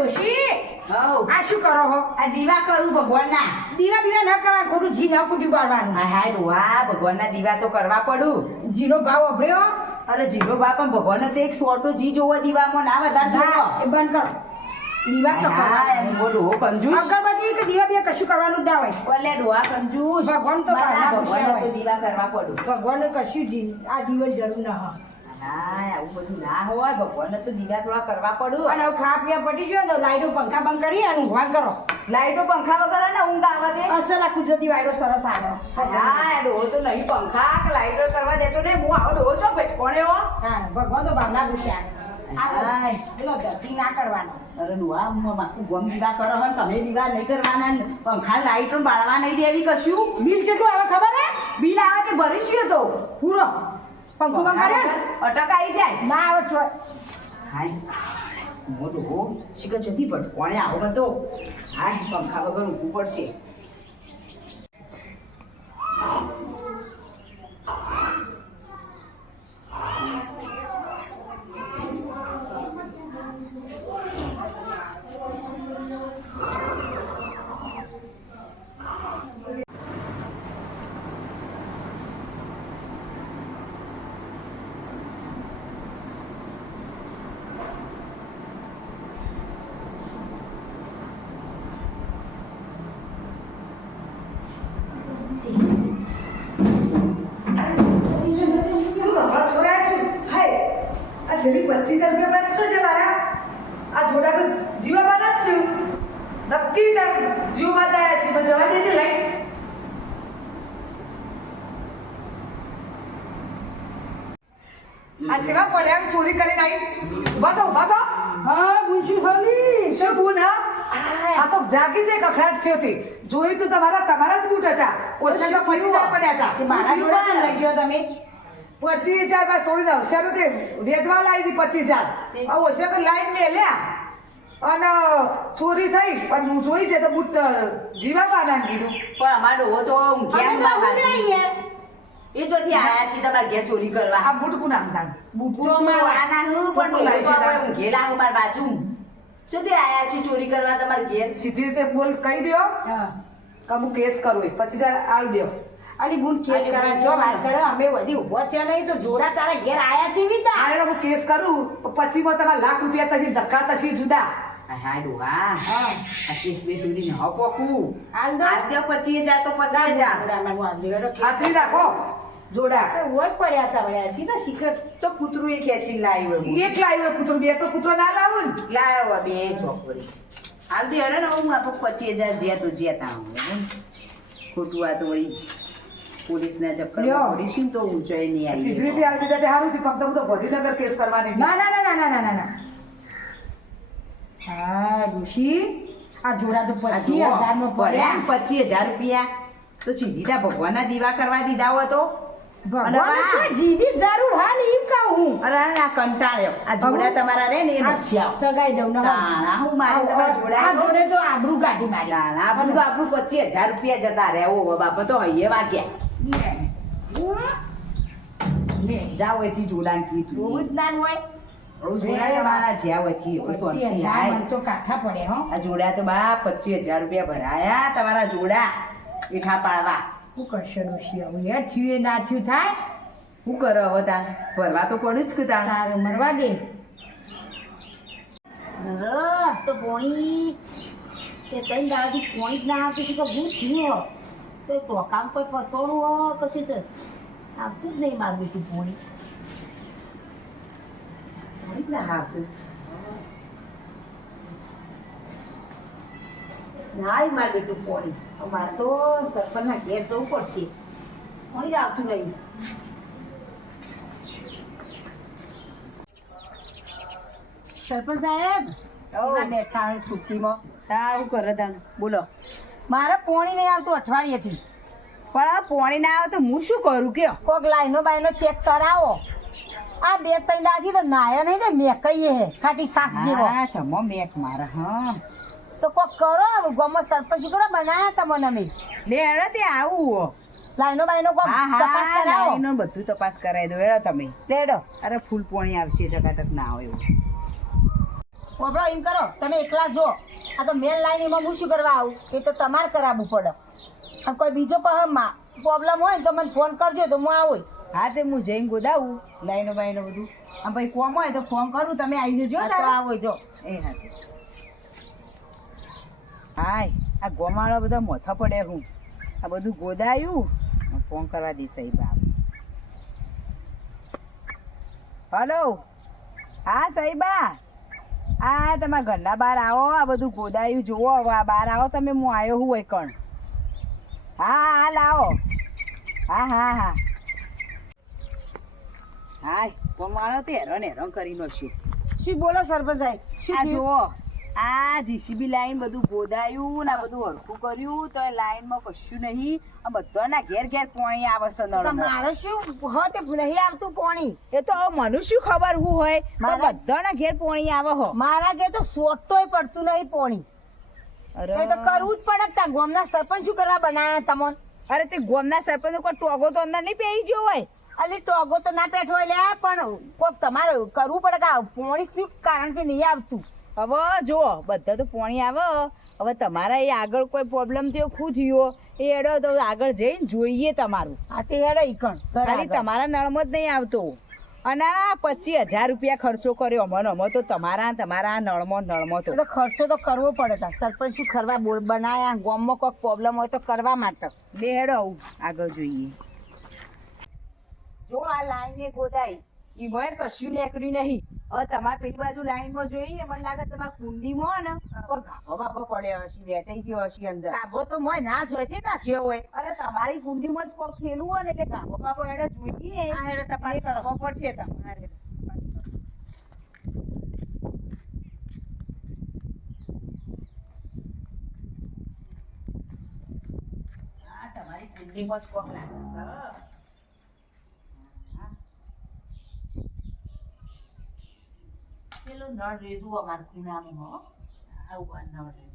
ડોશી હઉ આ શું કરો હો? આ દીવા કરું ભગવાનના. દીવા બીવા ન કરવા, ખોટું જી ન કૂટી બાળવાનું. હા હા ડોહા ભગવાનના દીવા તો કરવા પડું. જીનો ભાવ અભર્યો અરે જીરો બા પણ ભગવાનનો તો એક સોટો જી જોવો દીવામાં ના વધારે જોવો. એ બંધ કરો. દીવા હા ચકાવવાના. એમ બોલો કંજૂસ. અગરબત્તી કે દીવા બીવા કશું કરવાનું જ ના હોય. ઓલે ડોહા કંજૂસ. ભગવાન તો મારા બહારના ભગવાનને તો હોય. દીવા કરવા પડું. ભગવાનને કશું જી આ દીવા જરૂર ના હોય. હા આવું બધું ના હોય ભગવાનને તો દીવા થોડા કરવા પડું. અને હવે ખા પીવા પડી ગયો તો લાઈટો પંખા બંધ કરી અને ઊંઘવા કરો. લાઈટો પંખા વગર ને ઊંઘ આવે દે. અસલ આ કુદરતી વાયરો સરસ આવે. હા ડોહો તો નહીં પંખા કે લાઈટો કરવા દેતો ને હું આવો ડોહો છો ભટકોણે હો. હા ભગવાન તો બહારના પૂછ્યા. હાય. એનો જતી ના કરવાનો. અરે ડોહા હું માથું ગમ દીવા કરો હોય ને તમે દીવા નહીં કરવાના ને પંખા લાઈટો બાળવા નહીં દેવી કશું. બિલ કેટલું આવે ખબર હે? બિલ આવે તે ભરીશું તો પૂરો પંખો બંધ કર્યો ને? અટક આવી જાય. ના આવે છો. હાય મોટો હો શિકર જતી પડ કોણે આવો તો હાય પંખા વગર ઊભું પડશે. શું કપડા છોરાય છું હાય આ જેવી 25,000 રૂપિયા પાસે શું છે મારા આ જોડા તો જીવાવાના જ છું નક્કી તાર જીવવા જાય છે પણ જવા દે છે લઈ આ જેવા પડ્યા ચોરી કરીને આવી ઉભા તો હા પૂછ્યું ખાલી. શું બુન હા આ તો જાગી જે કખડાટ થયો હતી જોઈ તો તમારા જ બૂટ હતા ઓછા તો 25,000 પડ્યા હતા તે મારા જોડે લઈ ગયો તમે. 25,000 માં સોડીને હોશિયાર તે વેચવા લાવી હતી 25,000 આ હોશિયાર તો લાઈન મેલ્યા અને ચોરી થઈ પણ હું જોઈ છે તો બૂટ જીવા પાના કીધું પણ અમારો ડોહો તો ઊંઘ્યા અમે ના બહુ બાજુ. નહીં યાર. એ જોથી આયા છે તમારે ઘેર ચોરી કરવા. આ બૂટ કોના હતા બૂટ આના હું પણ બૂટ લાવી છે ડોહો તો તાર. ઊંઘેલા હું મારી બાજુ. જોથી આયા છે ચોરી કરવા તમારે ઘેર. સીધી રીતે બોલ કહી દો હા. કે હું કેસ કરું 25,000 આલ દો અલી બુન કેસ કરા જો વાત કરે અમે વધી ઉભો થયો નહીં તો જોડા તારા ઘેર આયા છે વીતા. આને હું કેસ કરું પછી માં તમારા લાખ રૂપિયા તસી ધક્કા તસી જુદા હા ડોહા હા. 25 સુધી ન પોકું. હાલ દો. હાલ દો 25,000 તો 25,000. જોડામાં હું આમ દેવાનો ખેંચ. હાજરી રાખો જોડા ઓય પડ્યા હતા વળ્યા સીધા શિખર. તો કૂતરું એ ખેંચીને લાવ્યો હું. એક લાવ્યો કૂતરો બે તો કૂતરો ના લાવું ને લાવ્યો બે ચોપડી. હાલ દે અરે ને હું આપો 25,000 જ્યાં તો જ્યાં તા હું. ખોટું આ તો વળી પોલીસના ચક્કરમાં લ્યો. પડીશું ને તો ઊંચાઈ નહીં આવી. સીધી રીતે આવી દીધા સારું થી કમ તો ગાંધીનગર કેસ કરવાની ના ના ના ના ના ના ના હા ડોશી આ જોડા તો આ 25,000 નો પડ્યા. 25,000 રૂપિયા તો સીધી તા ભગવાનના દીવા કરવા દીધા હોય તો. અને ભગવાન બા. છે જીદી જરૂર હા ને એમ કહું હું. અરે આ કંટાળ્યો આ જોડા તમારા રે ને એ આ નસ્યા. સગાઈ દઉં ને તાણા હું મારે તમારા જોડા આ જોડે તો આબરૂ કાઢી મારી. ના આપણું તો આપણું 25,000 રૂપિયા જતા રહે ઓ બાપા તો હૈયે વાગ્યા. જાઓ એથી જોડાણ કીધું. બહુ જ નાનું હોય. જોડા તમારા જ્યાં હોયથી એવો શાંતિ 25,000 આય. મને તો કાઠા પડે હો. આ જોડા તો બા 25,000 રૂપિયા ભરાયા તમારા જોડા મીઠા પાડવા. શું કરશો ડોશી હવે યાર થયું એ ના થયું થાય શું કરો હવે તાર ભરવા તો પડ્યું જ કે તાર. તારે મરવા દે. રસ તો પોણી તે કઈ દાડાથી પોણી જ ના આવતી છે કે ભૂત થયું હો કોઈ ટોકામ કોઈ ફસોડું હો કશું તો આવતું જ નહીં મારું બેટું પોણી પોણી જ ના આવતું. ના આવ્યું મારે બેટું પોણી. હવે મારે તો સરપંચના ઘેર જવું પડશે. પોણી જ આવતું નહીં. સરપંચ સાહેબ ઓ. આ બેઠા હોય ખુરશીમાં સારું કરે તાર બોલો. મારે પોણી નહીં આવતું અઠવાડિયેથી પણ આ પોણી ના આવે તો હું શું કરું કયો. કોક લાઈનો બાઈનો ચેક કરાવો આ 2-3 દાદી તો નાયા નહીં ને મેકઈએ હે ખાટી સાસ જેવો હા તમો મેક મારા હા તો કોક કરો ગામમાં સરપંચ કરો બનાયા તમને અમે લે હેડો તે આવું. લાઈનો બાઈનો કોક હા તપાસ હા કરાવો લાઈનો બધું તપાસ કરાવી દો હેડો તમે. લેડો અરે ફૂલ પોણી આવશે જગાટક ના હોય એવું. ઓબળો એમ કરો તમે એકલા જો આ તો મેન લાઈન એમાં હું શું કરવા આવું એ તો તમારે કરાવવું પડે અને કોઈ બીજો પ્રોબ્લેમ હોય ને તો મને ફોન કરજો તો હું આવું હા તે હું જઈને ગોદાવું લાઈનો બાઈનો બધું આમ પછી કોમ હોય તો ફોન કરું તમે આવી જજો તો આવો જો એ હા હાય આ ગોમાળા બધા મોથા પડે હું આ બધું ગોદાયું ફોન કરવા દઈશ સાહેબા હલો હા સાહેબા આ તમારા ઘરના બહાર આવો આ બધું ગોદાયું જુઓ હવે આ બહાર આવો તમે હું આવ્યો હું હોય કણ હા હા લાવો હા હા હા હાય ગોમાળો તો હેરાન કરી નાખ્યું શું બોલો સરપંચ સાહેબ આ શું થયું? જુઓ આ જીસીબી લાઈન બધું ગોદાયું ને આ બધું હરખું કર્યું તો એ લાઈનમાં કશું નહીં આ બધાના ઘેર ઘેર પાણી આવે છે તો નળમાં. મારે શું હો તે નહીં આવતું પાણી એ તો હવે મને શું ખબર હું હોય પણ મારા- બધાના ઘેર પાણી આવે હો મારા ઘેર તો સોટોય પડતું નહીં પાણી અરે એ તો કરવું જ પડે તા ગામના સરપંચ શું કરવા બનાયા તમોન અરે તે ગોમના સરપંચ કોઈ ટોગો તો અંદર નહીં પહેરી ગયો હોય અલી ટોગો તો ના પેઠો લે પણ કોક તમારે કરવું પડે કે આ પાણી શું કારણથી નહીં આવતું હવે જુઓ બધા તો પાણી આવે હવે તમારા એ આગળ કોઈ પ્રોબ્લેમ થયો શું થયો એ એડો તો આગળ જઈને જોઈએ તમારું આ તે હેડે ઈકણ ખાલી તમારા નળમાં જ નહીં આવતો અને આ 25,000 રૂપિયા ખર્ચો કર્યો અમે તો તમારા નળમાં તો તો ખર્ચો તો કરવો પડે તા સરપંચ શું કરવા બોલ બનાયા ગામમાં કોઈક પ્રોબ્લેમ હોય તો કરવા માટે બે હેડો આવું આગળ જોઈએ જો આ લાઈન એ ગોદાઈ ઈ મોય કશું નીકળ્યું નહીં હવે તમારે પેલી બાજુ લાઈનમાં જોઈએ મને લાગે તમારા કુંડીમાં ને કોઈ ગાભો બાભો પડ્યો હશે બેઠાઈ ગયો હશે અંદર કાબો તો મોય ના જોઈ છે ના જે હોય અરે તમારી કુંડીમાં જ કોઈ ખેલું હોય ને એટલે ગાભો બાભો એને જોઈએ આ હેડો તપાસ કરો પડશે તમારે આ તમારી કુંડીમાં જ કોક લાગે છે પેલો નળ રેજું અમારે ખૂણામાં હો આવું નળ રેજું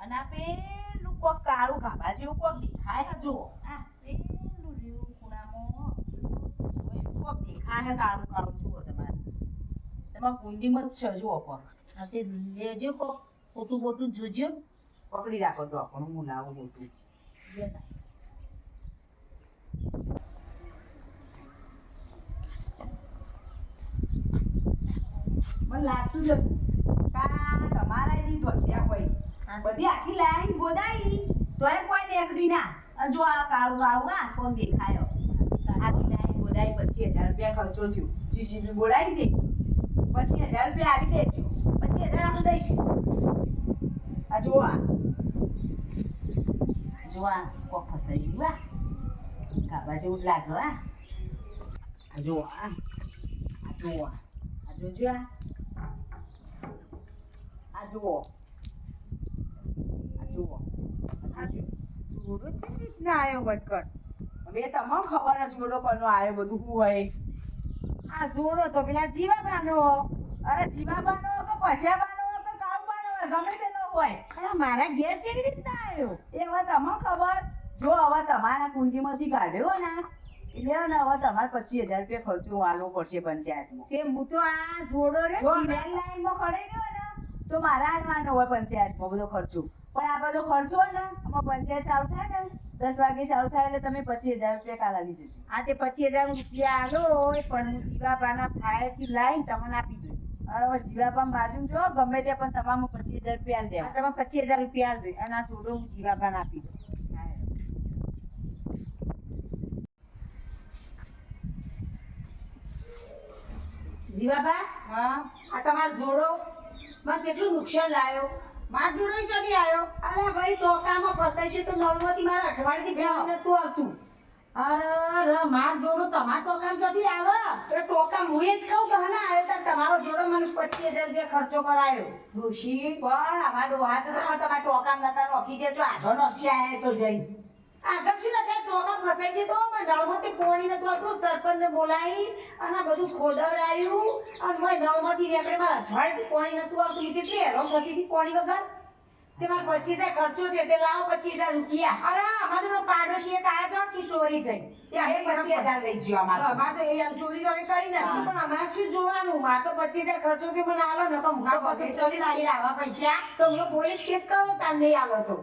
અને આ પેલું કોક કાળું ગાભા જેવું કોક દેખાય છે જુઓ આ પેલું રેવું ખૂણામાં કોક દેખાય છે કાળું કાળું જુઓ તમારા કુંડીમાં જ છે જુઓ કોક આ તે લેજો કોક ખોટું બોટું જોજો પકડી રાખો તો આપણું હું લાવું મોટું મને લાગતું જ હતું કા તમારા એની ધોત્યા હોય બધી આખી લાઈન ગોદાઈ તોય કોઈ નીકળી ના અને જો આ કાળું કાળું આ કોણ દેખાયો આખી લાઈન ગોદાઈ 25,000 રૂપિયા ખર્ચો થયો જીસીબી બોલાવી દે 25,000 રૂપિયા આવી દેજો 25,000 આપણે દઈશું આ જો આ કોક ફસાઈ ગયું ગાભા જેવું જ લાગે આ જો આ જોજો આ જુઓ જોડો છે રીતના આવ્યો વટકટ હવે તમને ખબર જ જોડો કરનો આવ્યો બધું શું હોય આ જોડો તો પેલા જીવાબાનો અરે જીવાબાનો કે પશ્યાબાનો કે કાળુબાનો ગમે તેનો હોય અરે મારા ઘેર કેવી રીતના આવ્યો એ હવે તમને ખબર જો હવે તમારા કુંડીમાંથી કાઢ્યો ને એટલે ને હવે તમારે 25,000 રૂપિયા ખર્ચો આલવો પડશે પંચાયતમાં કે હું તો આ જોડો રે જો મેન લાઈનમાં ખડે ગયો ને તો મારા હાથમાં હોય પંચાયતમાં બધો ખર્ચો પણ આ બધો ખર્ચો હોય ને આમાં પંચાયત ચાલુ થાય ને 10 વાગે ચાલુ થાય એટલે તમે 25,000 રૂપિયા કાલ આવી જજો આ તે 25,000 રૂપિયા આલો પણ હું જીવાબાના ફાયરથી લાઈન તમને આપી દઉં હવે જીવાપામ બાજુ જો ગમે તે પણ તમામ 25,000 રૂપિયા આ દેવા તમે 25,000 રૂપિયા આલ દે અને આ જોડો હું જીવાબાને આપી દઉં જીવાબા હા આ તમારો જોડો માં કેટલું નુકસાન લાયો માર જોડો ચડી આવ્યો અરે ભાઈ ટોકામાં ફસાઈ ગયો તો નળમાંથી મારા અઠવાડિયેથી બે નતું આવતું અરે માર જોડો તમારા ટોકામાં જતી આવે એ ટોકા હું જ કહું કે હને આવ્યો તા તમારો જોડો મને 25,000 રૂપિયા ખર્ચો કરાયો ડોશી પણ અમારો હાથ તો પણ તમારા ટોકામ નતા નોખી જજો આધો નોખી આયા તો જઈ આગળ શું નથી ટોકા ફસાઈ ગયો તો નળમાંથી પાણી નતું આવતું સરપંચને બોલાવી અને આ બધું ખોદવડાયું અને મેં નળમાંથી નીકળે મારા અઠવાડિયેથી પાણી નતું આવતું હું જેટલી હેરાન થતી હતી પાણી વગર તે મારે 25,000 ખર્ચો થયો તે લાવો 25,000 રૂપિયા. અરે અમારે તો પાડોશી એક આયો તો કે ચોરી થઈ ત્યાં એ 25,000 લઈ જ્યો અમારે. અમારે તો એ આમ ચોરી તો અમે કરી તો નથી પણ અમારે શું જોવાનું? મારે તો 25,000 ખર્ચો થયો મને આલો ને તો હું તો પછી પોલીસ આવા પૈસા તો હું પોલીસ કેસ કરો તાર નહીં આલો તો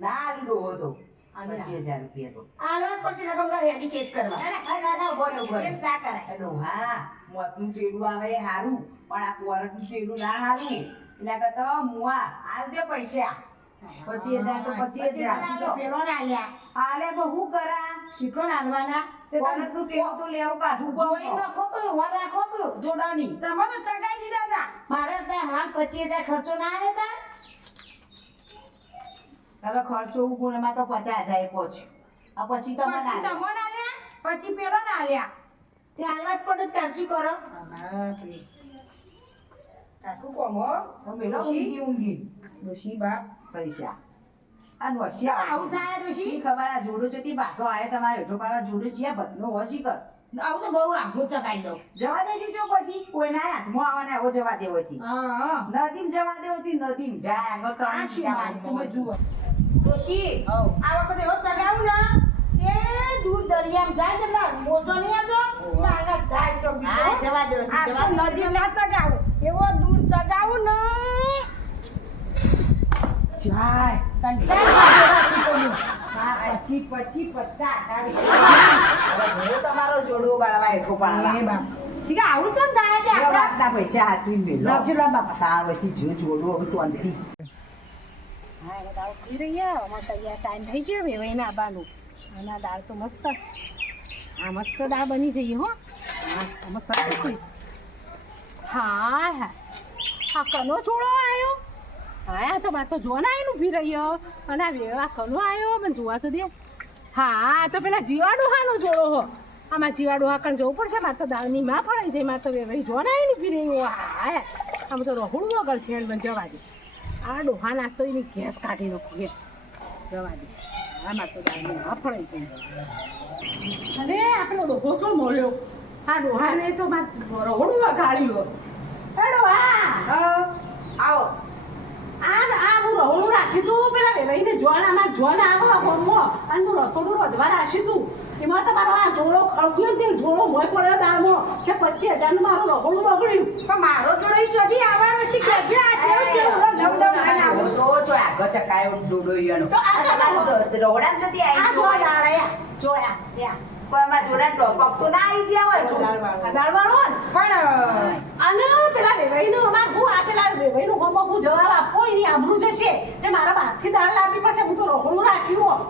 ના આલુ ડોહો તો 25,000 રૂપિયા તો. આલો જ પડશે નકર બધા રેડી કેસ કરવા. કેસ ના કરાય એ ડોહા મોતનું ચેડું આવે એ હારું પણ આ પોરકનું ચેડું ના હારું. એના કરતા મુઆ આલ દે પૈસા 25,000 તો 25,000 તો પેલો ના લ્યા આલે પણ હું કરા ચીટલો નાલવાના તે પોરકનું ચેડું તો લેવું કાઢું જોઈ નાખો કે ઉભા રાખો કે જોડાની. તમે તો ચગાઈ દીધા હતા મારે ત્યાં હાલ 25,000 ખર્ચો ના આવ્યો તાર? હવે ખર્ચો ગુણમાં તો 50,000 પહોંચ્યો. આ પછી તમે પછી ના તમો ના લ્યા પછી પેલો ના લ્યા તે હાલવા જ પડે તાર શું કરો? કાકુ કોમો મેલો ઊંઘી ડોશી બા પૈસા આ નોશિયા આવું થાય ડોશી? શી ખબર આ જોડો ચોથી પાછો આવે તમારે હેઠો પાડવા જોડો જ્યાં બદનો હોશી કર આવું તો બહુ આઘું ચગાઈ દઉં જવા દેજી જો કોઈ કોઈના હાથમાં આવવાના આવો જવા દેવો હતી હા નદીમ જવા દેવો હતી નદીમ જાય આગળ તો આ શું મારી તમે જુઓ જુઓ ડોશી આ વખતે એવો ચગાવું ને કે દૂર દરિયામાં જાય એટલે મોજો નહીં આવતો ના ના જાય તો હા જવા દેવો હતી, જવા દેવો. નદી ના ચગાવું એવો દૂર ચગાવું ને જાય કંટાળ 25,000 હવે તમારો જોડો બાળવા હેઠો પાડવા શીખા આવું ચમ થાય છે આપડા આપણા પૈસા હાચવીને મેલો લાવજો લા બાપા તાર વચ્ચે જો જોડો હવે શાંતિ હા એનો દાળ પી રહ્યા અમારે તૈયાર ટાઈમ થઈ ગયો વેવાઈને આવવાનું આના દાળ તો મસ્ત આ મસ્ત દાળ બની જઈ હો હા મસ્ત હા હા આ કનો છોડો આવ્યો હા તો મારે તો જોવા આવીને ઊભી રહ્યો અને આ વેવા કનો આવ્યો મને જોવા તો દે હા તો પેલા જીવાડું હાનો જોડો હો આમાં જીવાડું હાકણ જવું પડશે મારે તો દાળની માં ફળાઈ જાય મારે તો વેવાઈ જોવા આવીને ઊભી રહ્યો હા આમ તો રહોડું વગર છે મને જવા દે આ ડોહા નાસ્તો એની ગેસ કાઢી નાખું કે જવા દે આમાં તો દાળની માં ફળાઈ જાય અરે આપણો ડોહો ચો મળ્યો આ ડોહાને તો મારે રહોડું વગાડ્યું એ ડોહા આવો આ હું રહોડું રાખ્યું તું પેલા વેવાઈને જોન આમાં જોન આવો ગમો અને હું રસોડું વધવા રાખ્યું તું એમાં તો મારો આ જોડો ખળગ્યો ને તે જોડો મોય પડ્યો દાળમાં કે 25,000 નું મારું રહોડું બગડ્યું પણ મારો જોડો ઈ ચોથી આવવાનો છે કે જે આ છે લવ લવ આવો તો જો આગળ ચકાયો જોડો ઈયાનો તો આ તમારું રોડામ જતી આ આવી જોવા દાળયા જોયા ત્યાં કોઈમાં જોડા ટોપક તો ના આવી જ્યા હોય દાળવાળો ને પણ અને પેલા વેવાઈનું અમાર હું આ પેલા વેવાઈનું હોમો હું જવાબ આપો એની આબરૂ જશે તે મારા બાપથી દાળ લાવવી પડશે હું તો રહોડું રાખ્યું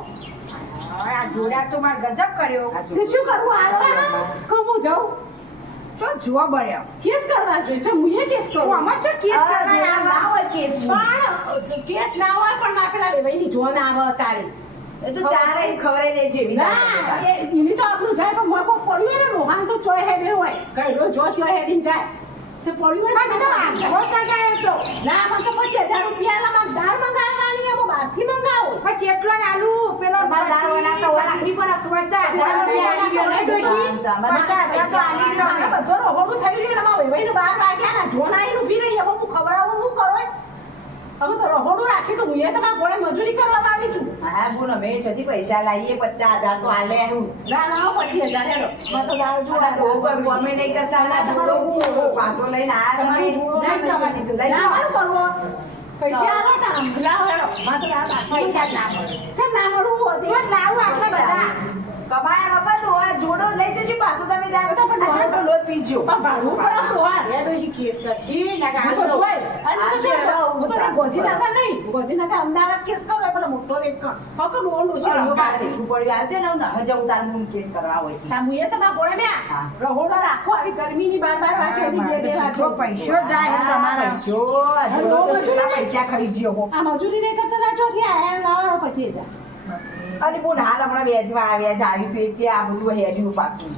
આ જોડા તો માર ગજબ કર્યો. તે શું કરવું આ કે હું જાઉં ચો જોવા બળ્યા. કેસ કરવા જોઈએ જો હું એ કેસ કરું અમાર તો કેસ કરવા ના હોય કેસ પણ કેસ ના હોય પણ મારા પેલા વેવાઈની જોન આવે તારે એ તો ચારે ખવરાઈ દેજો એવી ના એની તો આપણું જાય પણ મોકો પડ્યું ને રોહાન તો ચોય હેડે હોય કઈડો જો ચોય હેડીને જાય તે પડ્યું હોય ને તો આગો ચગાયો તો ના મને તો 25,000 રૂપિયા ના દાળ મંગાવવાની હું બહારથી મંગાવું પણ જેટલો ને આલુ પેલો તમારે દાળ બનાવતા હોય રાખવી પડે 50,000 બધો રહોડું થઈ રહ્યું ને મારા વેવાઈનું 12 વાગ્યા ના જોનાઈને ઊભી રહી હવે હું ખવડાવું હું કરો હવે તો રહોડું રાખી તો હું એ તમારા ઘોડે મજૂરી કરવા માંડી છું હા બોલ અમે જતી પૈસા લાવીએ 50,000 તો આલે હું ના ના 25,000 હેડો મને તો દાળ જોડા જોડા તો કોઈ ગમે નહીં કરતા ના જોડો પાછો લઈને આયા તમે લઈ જવાની તો લઈ ના જાઓ મારું કરવો પૈસા આલો તામ લાવ હેડો મારે તો પૈસા ના મળે ચમ ના મળું હોતી લાવું આપણે બધા કમાયા બાપા તો આ જોડો લઈ જજો પાછો તમે તો પણ આ જોડો લોટ પીજો પણ ભાડું પણ ડોહા રે ડોશી કેસ કરશી ના હું તો જોઈ અને હું તો જો હું તો ગોધીનગર નહીં ગોધીનગર અમદાવાદ કેસ કરો એટલે મોટો એક ફક્ત લોન ઓછી રહ્યો બાકી પડી આવતે ને હજાર ઉતાર મુન કેસ કરવા હોય છે તામુએ તમારા ઘોડે મે રહોડો રાખો આવી ગરમીની 12 વાગે ની 2 વાગે પૈસો જાય તમારા જો આ જોડો તો કેટલા પૈસા ખાઈ ગયો આ મજૂરી નહીં કરતા ના ચોથી આ લાવો 25,000 અને બોલ હાલ હમણાં વેચવા આવ્યા છે આવી તો એક કે આ બધું હેડ્યું પાછું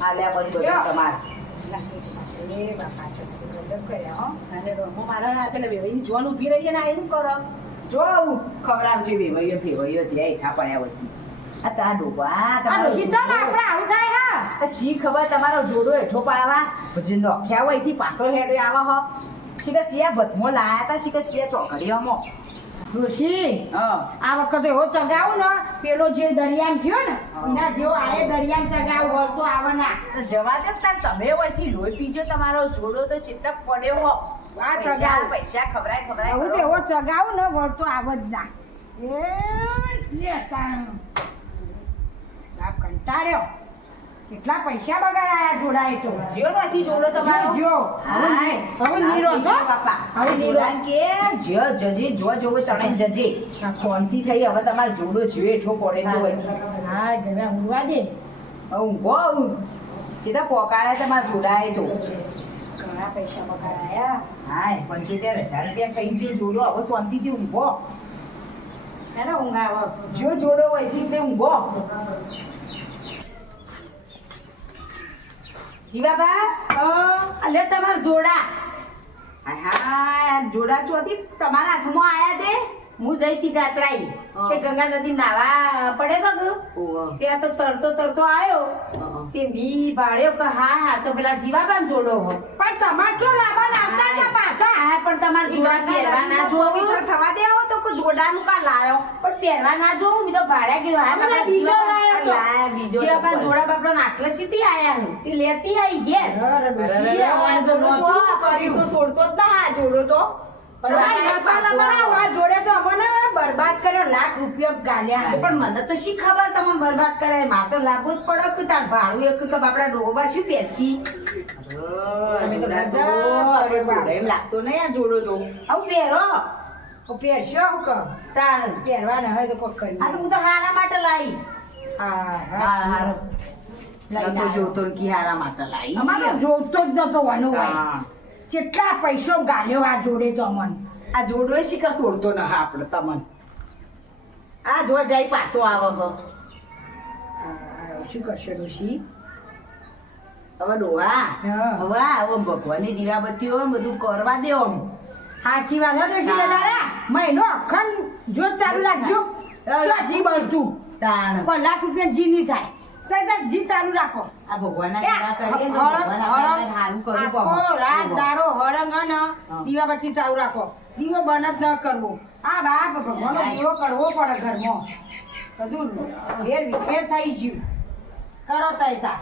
હાલે આ બધું તમારે એ બાપા તો ગજબ કર્યા હો અને હું મારા પેલા વેવાઈની જોન ઊભી રહી ને આયનું કરો જો આવું ખવડાવશે વેવાઈઓ ફેવાઈઓ છે હેઠા પડ્યા વચ્ચે આ તા ડોબા આ તમારો ડોશી ચાલ આપણે આવું થાય હા આ શી ખબર તમારો જોડો હેઠો પાડવા પછી નોખ્યા હોય થી પાછો હેડે આવા હો શીખે ચિયા ભથમો લાયા તા શીખે ચિયા ચોકડીઓમાં ડોશી હા આ વખતે એવો ચગાવું ને પેલો જે દરિયામ થયો ને એના જેવો આયે દરિયામ ચગાવું વળતો આવે ના તો જવા દે તાર તમે હોયથી લોહી પીજો તમારો જોડો તો ચેટલા પડ્યો હો આ પૈસા ચગાવ. પૈસા ખબરાય આવું તો કરો. એવો ચગાવું ને વળતો આવે જ ના લે તાણ. આ કંટાળ્યો કેટલા પૈસા બગાડાયા જોડાય તો જીઓ નથી જોડો તમારો જો, હાય. હવે નીરો છો? જીઓ બાપા હવે હવે નીરો. કે જીઓ જજે જો જોવો તણે જજે શાંતિ થઈ હવે તમારો જોડો જેઠો પડે તો હોયથી હા ઘરે ઊંઘવા દે હવે ઊંઘો સીધા પોકાળે તમારે જોડાય તો ઘણા પૈસા બગાડાયા હાય 75,000 રૂપિયા ખાઈ ગયો જોડો હવે શાંતિથી ઊંઘો એને ઊંઘ આવે જો જોડો હોયથી તે ઊંઘો જીવાબા અલે તમાર જોડા હા જોડા ચોથી તમારા હાથમાં આયા તે હું જઈ તી જાત્રાઈ તે ગંગા નદી નાવા પડે તો ત્યાં તો તરતો તરતો આવ્યો તે મી ભાડ્યો કે હા હા તો પેલા જીવાબાન જોડો હો પણ તમાર જો લાવવા લાવતા હતા પાછા હા પણ તમાર જોડા પહેરવા ના જોવું થવા દેવો તો કોઈ જોડાનું કા લાયો પણ પહેરવા ના જોવું મેં તો ભાડ્યા ગયો હા મને પેલા બીજો જીવાબાન લાયો તો. લાયા બીજો જીવાબાન ચપ્પલ. જોડા બાપડા નાટલે સીધી આયા હું તે લેતી આઈ ઘેર જોડો જો કરીશું છોડતો જ ના આ જોડો તો જોડે તો અમને બરબાદ કર્યો લાખ રૂપિયા ગાલ્યા પણ મને તો શી ખબર તમને બરબાદ કરે મારે તો લાભો જ પડે કે તાર ભાડું એક કે બાપડા ડોબા શું પહેરસી તમે તો એમ લાગતો નહીં આ જોડો તો આવું પહેરો પહેરશો આવું કહો તાણ પહેરવાના હોય તો કોઈ કરી આ તો હું તો હારા માટે લાવી હા હા હારો તો જોતો ને કી હારા માતા લાઈ અમારે જોતો જ નતો વાનો હોય હા. કેટલા પૈસો ગાલ્યો આ જોડે તો અમન આ જોડો શીખા છોડતો ન હા આપણે તમને આ જો જાય પાછો આવો હો શું કરશો ડોશી હવે ડોહા હા. હવે આવો ભગવાનની દીવાબત્તી હોય ને બધું કરવા દે આમ સાચી વાત હો ડોશી હા. દાદા મહિનો અખંડ જો ચાલુ રાખજો શું જી બળતું તાણ પણ લાખ રૂપિયા જી નહીં થાય તાર જી ચાલુ રાખો આ ભગવાનના એ, દીવા કરીએ તો હળંગ, ભગવાનના હળંગ. સારું કરું આખો કહો. રાત દાડો હળંગ હન હા. દીવાબત્તી ચાલુ રાખો દીવો બંધ જ ન કરવો આ બાપ ભગવાનનો દીવો કરવો પડે ઘરમાં બધું ઘેર વિખેર થઈ ગયું કરો તય તા